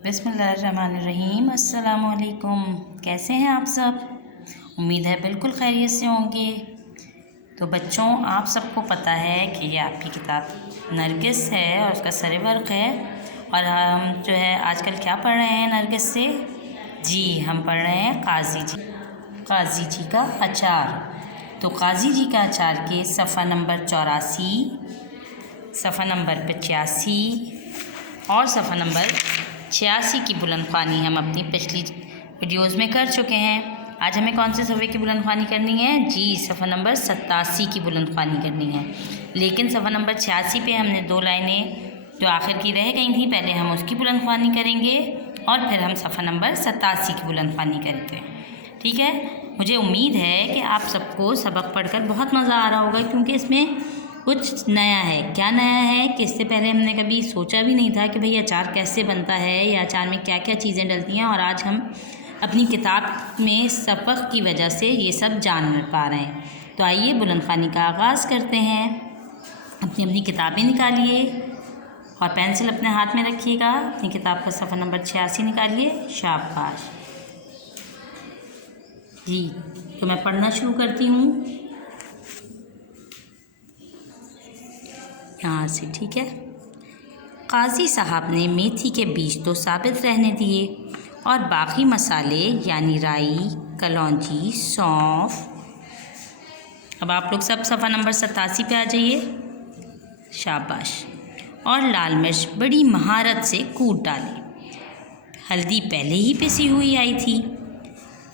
बिस्मिल्लाहिर्रहमानिर्रहीम। अस्सलाम वालेकुम। कैसे हैं आप सब? उम्मीद है बिल्कुल खैरियत से होंगे। तो बच्चों, आप सबको पता है कि ये आपकी किताब नरगिस है और उसका सरे वर्क है। और हम जो है आजकल क्या पढ़ रहे हैं नरगिस से? जी, हम पढ़ रहे हैं काजी जी का अचार। तो काजी जी का अचार के सफ़ा नंबर 84, सफ़ा नंबर 85 और सफ़ा नंबर 86 की बुलंद ख़्वानी हम अपनी पिछली वीडियोज़ में कर चुके हैं। आज हमें कौन से सफ़े की बुलंद ख़्वानी करनी है? जी, सफ़ा नंबर 87 की बुलंद ख़्वानी करनी है। लेकिन सफ़ा नंबर 86 पे हमने 2 लाइनें जो आखिर की रह गई थी, पहले हम उसकी बुलंद ख़्वानी करेंगे और फिर हम सफ़ा नंबर 87 की बुलंद ख़्वानी करेंगे। ठीक है? मुझे उम्मीद है कि आप सबको सबक पढ़कर बहुत मज़ा आ रहा होगा, क्योंकि इसमें कुछ नया है। क्या नया है कि इससे पहले हमने कभी सोचा भी नहीं था कि भाई अचार कैसे बनता है या अचार में क्या क्या चीज़ें डलती हैं, और आज हम अपनी किताब में सबक की वजह से ये सब जान पा रहे हैं। तो आइए बुलंद ख़्वानी का आगाज़ करते हैं। अपनी अपनी किताबें निकालिए और पेंसिल अपने हाथ में रखिएगा। अपनी किताब का सफ़ा नंबर 86 निकालिए। शाबाश जी। तो मैं पढ़ना शुरू करती हूँ यहाँ से, ठीक है। काजी साहब ने मेथी के बीज तो साबित रहने दिए और बाकी मसाले यानी राई, कलौंजी, सौंफ। अब आप लोग सब सफ़ा नंबर 87 पे आ जाइए। शाबाश। और लाल मिर्च बड़ी महारत से कूट डाले। हल्दी पहले ही पिसी हुई आई थी।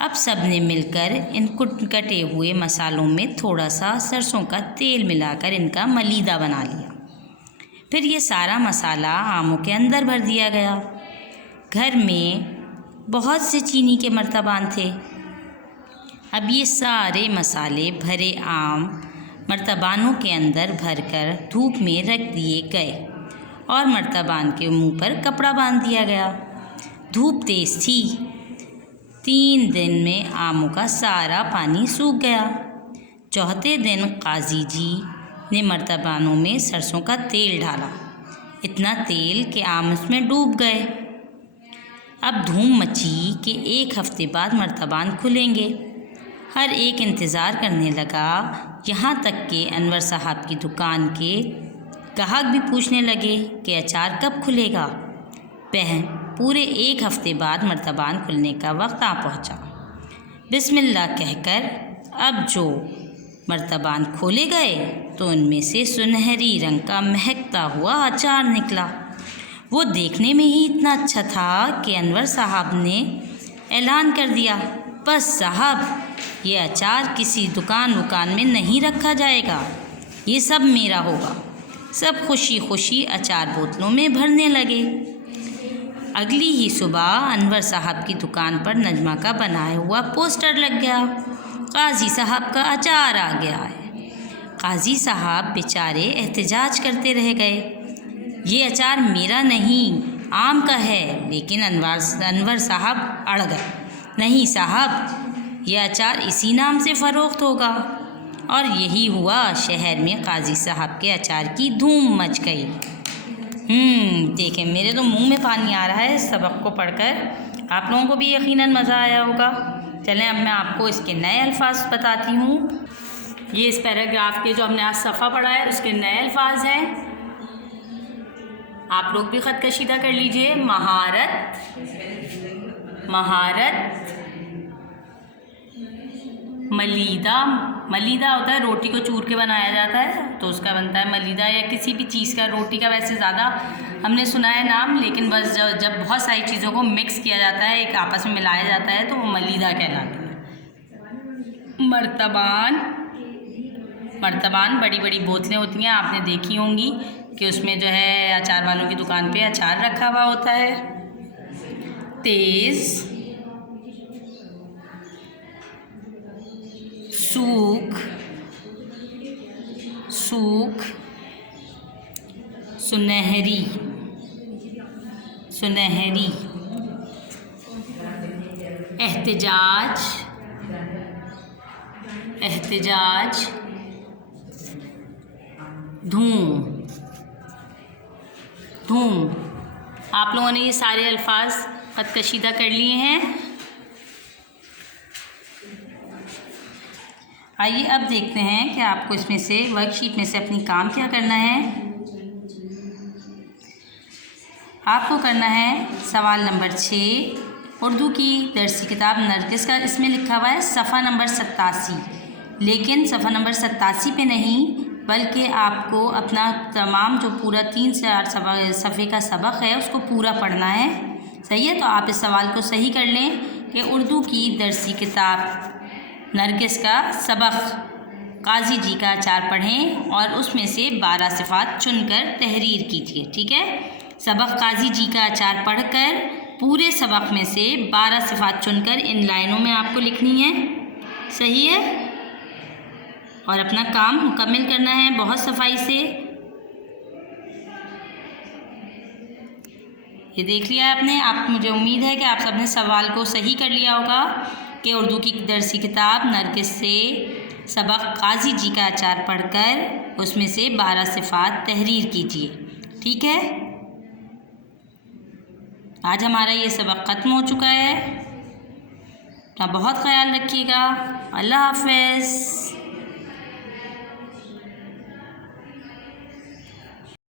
अब सब ने मिलकर इन कटे हुए मसालों में थोड़ा सा सरसों का तेल मिलाकर इनका मलीदा बना लिया। फिर ये सारा मसाला आमों के अंदर भर दिया गया। घर में बहुत से चीनी के मर्तबान थे। अब ये सारे मसाले भरे आम मर्तबानों के अंदर भरकर धूप में रख दिए गए और मर्तबान के मुंह पर कपड़ा बांध दिया गया। धूप तेज़ थी। 3 दिन में आमों का सारा पानी सूख गया। चौथे दिन काजी जी ने मर्तबानों में सरसों का तेल डाला, इतना तेल कि आम उसमें डूब गए। अब धूम मची कि 1 हफ्ते बाद मर्तबान खुलेंगे। हर एक इंतज़ार करने लगा, यहाँ तक कि अनवर साहब की दुकान के ग्राहक भी पूछने लगे कि अचार कब खुलेगा। पूरे 1 हफ्ते बाद मर्तबान खुलने का वक्त आ पहुँचा। बिस्मिल्लाह कहकर अब जो मर्तबान खोले गए तो उनमें से सुनहरी रंग का महकता हुआ अचार निकला। वो देखने में ही इतना अच्छा था कि अनवर साहब ने ऐलान कर दिया, बस साहब, ये अचार किसी दुकान में नहीं रखा जाएगा, ये सब मेरा होगा। सब खुशी खुशी अचार बोतलों में भरने लगे। अगली ही सुबह अनवर साहब की दुकान पर नजमा का बनाया हुआ पोस्टर लग गया, काजी साहब का अचार आ गया है। काजी साहब बेचारे एहतजाज करते रह गए, ये अचार मेरा नहीं, आम का है। लेकिन अनवर साहब अड़ गए, नहीं साहब, ये अचार इसी नाम से फ़रोख्त होगा। और यही हुआ। शहर में काजी साहब के अचार की धूम मच गई। देखें, मेरे तो मुंह में पानी आ रहा है सबक को पढ़कर। आप लोगों को भी यकीनन मज़ा आया होगा। चलें, अब मैं आपको इसके नए अल्फाज बताती हूँ। ये इस पैराग्राफ के जो हमने आज सफ़ा पढ़ा है उसके नए अल्फाज हैं। आप लोग भी ख़त कशीदा कर लीजिए। महारत, मलीदा। मलीदा होता है रोटी को चूर के बनाया जाता है, तो उसका बनता है मलीदा, या किसी भी चीज़ का, रोटी का वैसे ज़्यादा हमने सुना है नाम, लेकिन बस जब बहुत सारी चीज़ों को मिक्स किया जाता है, एक आपस में मिलाया जाता है, तो वो मलीदा कहलाता है। मर्तबान बड़ी बड़ी बोतलें होती हैं, आपने देखी होंगी कि उसमें जो है अचार वालों की दुकान पे अचार रखा हुआ होता है। तेज़, सूख, सुनहरी, एहतजाज, धूम, आप लोगों ने ये सारे अल्फाज ख़त कशीदा कर लिए हैं। आइए अब देखते हैं कि आपको इसमें से वर्कशीट में से अपनी काम क्या करना है। आपको करना है सवाल नंबर 6 उर्दू की दरसी किताब नरगिस का। इसमें लिखा हुआ है सफ़ा नंबर 87, लेकिन सफ़ा नंबर 87 पे नहीं बल्कि आपको अपना तमाम जो पूरा 3 से 8 सफ़े का सबक है उसको पूरा पढ़ना है। सही है, तो आप इस सवाल को सही कर लें कि उर्दू की दरसी किताब नरगिस का सबक काजी जी का अचार पढ़ें और उसमें से 12 सिफ़ात चुनकर तहरीर कीजिए। ठीक है, सबक काजी जी का अचार पढ़कर पूरे सबक में से 12 सिफ़ात चुनकर इन लाइनों में आपको लिखनी है। सही है, और अपना काम मुकम्मल करना है बहुत सफाई से। ये देख लिया आपने। आप मुझे उम्मीद है कि आप सबने सवाल को सही कर लिया होगा कि उर्दू की दरसी किताब नरगिस से सबक काजी जी का अचार पढ़कर उसमें से 12 सिफ़ात तहरीर कीजिए। ठीक है, आज हमारा ये सबक ख़त्म हो चुका है। तो बहुत ख्याल रखिएगा। अल्लाह हाफ़िज़।